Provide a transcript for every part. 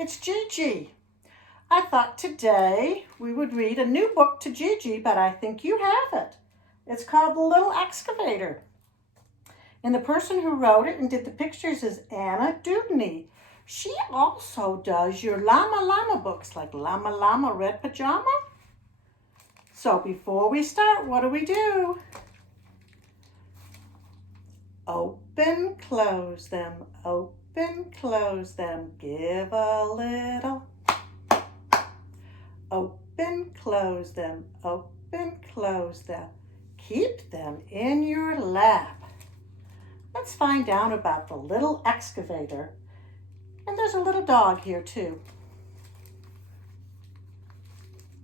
it's GiGi. I thought today we would read a new book to GiGi, but I think you have it. It's called The Little Excavator. And the person who wrote it and did the pictures is Dewdney. She also does your Llama Llama books, like Llama Llama Red Pajama. So before we start, what do? Open, close them, open, close them, give a little. Open, close them, open, close them, keep them in your lap. Let's find out about the little excavator. And there's a little dog here too.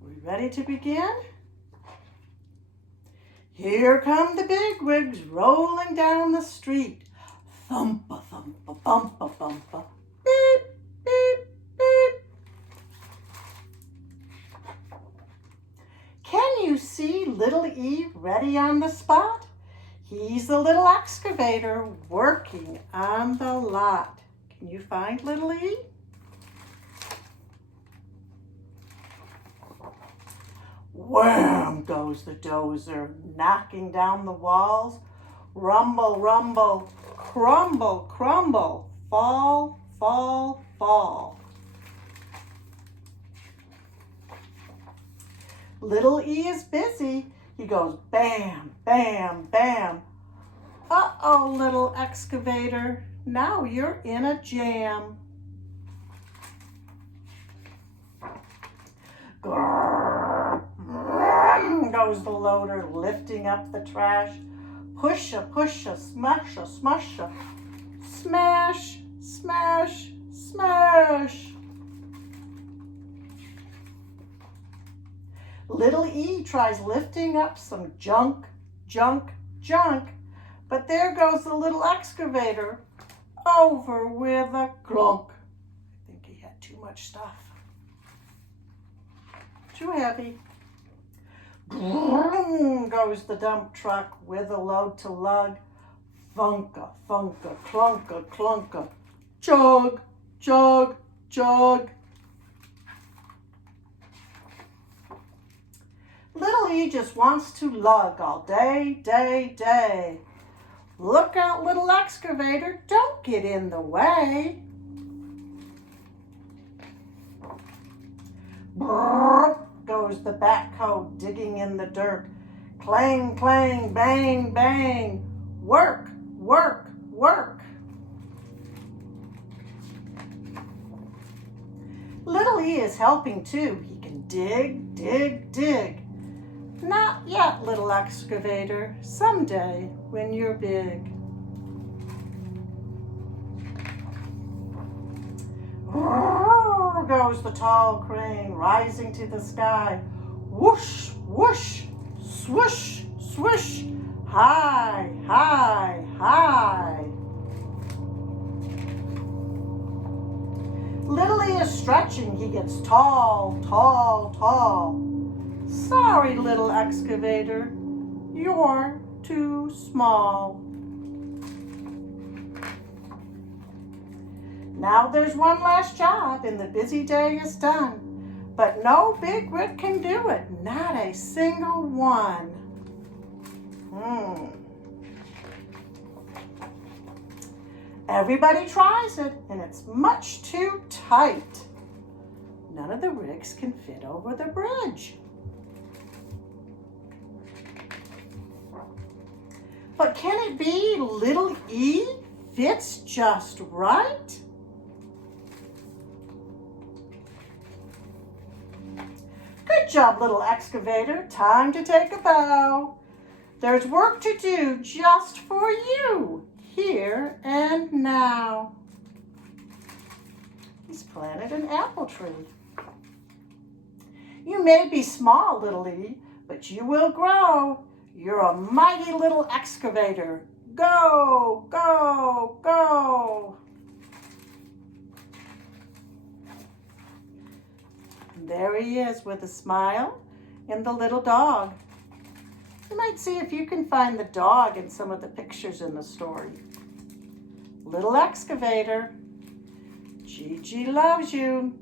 We ready to begin? Here come the bigwigs rolling down the street. Thumpa, thumpa, bumpa, bumpa. Beep, beep, beep. Can you see little E ready on the spot? He's the little excavator working on the lot. Can you find little E? Wham goes the dozer, knocking down the walls. Rumble, rumble, crumble, crumble, fall, fall, fall. Little E is busy. He goes bam, bam, bam. Uh-oh, little excavator, now you're in a jam. Grrr, goes the loader, lifting up the trash. Pusha, pusha, smasha, smasha. Smash, smash, smash. Little E tries lifting up some junk, junk, junk, but there goes the little excavator over with a clunk. I think he had too much stuff. Too heavy. Vroom goes the dump truck with a load to lug. Funka, funka, clunka, clunka. Chug, chug, chug. Little E just wants to lug all day, day, day. Look out, little excavator, don't get in the way. Brrr goes the backhoe digging in the dirt. Clang, clang, bang, bang. Work, work, work. Little E is helping too. He can dig, dig, dig. Not yet, little excavator. Someday, when you're big. Roar goes the tall crane, rising to the sky. Whoosh, whoosh, swoosh, swoosh. High, high, high. Little E is stretching. He gets tall, tall, tall. Sorry, little excavator, you're too small. Now there's one last job and the busy day is done. But no bigwig can do it, not a single one. Everybody tries it and it's much too tight. None of the rigs can fit over the bridge. But can it be little E fits just right? Good job, little excavator. Time to take a bow. There's work to do just for you, here and now. He's planted an apple tree. You may be small, little E, but you will grow. You're a mighty little excavator. Go, go, go. And there he is with a smile and the little dog. You might see if you can find the dog in some of the pictures in the story. Little excavator, GiGi loves you.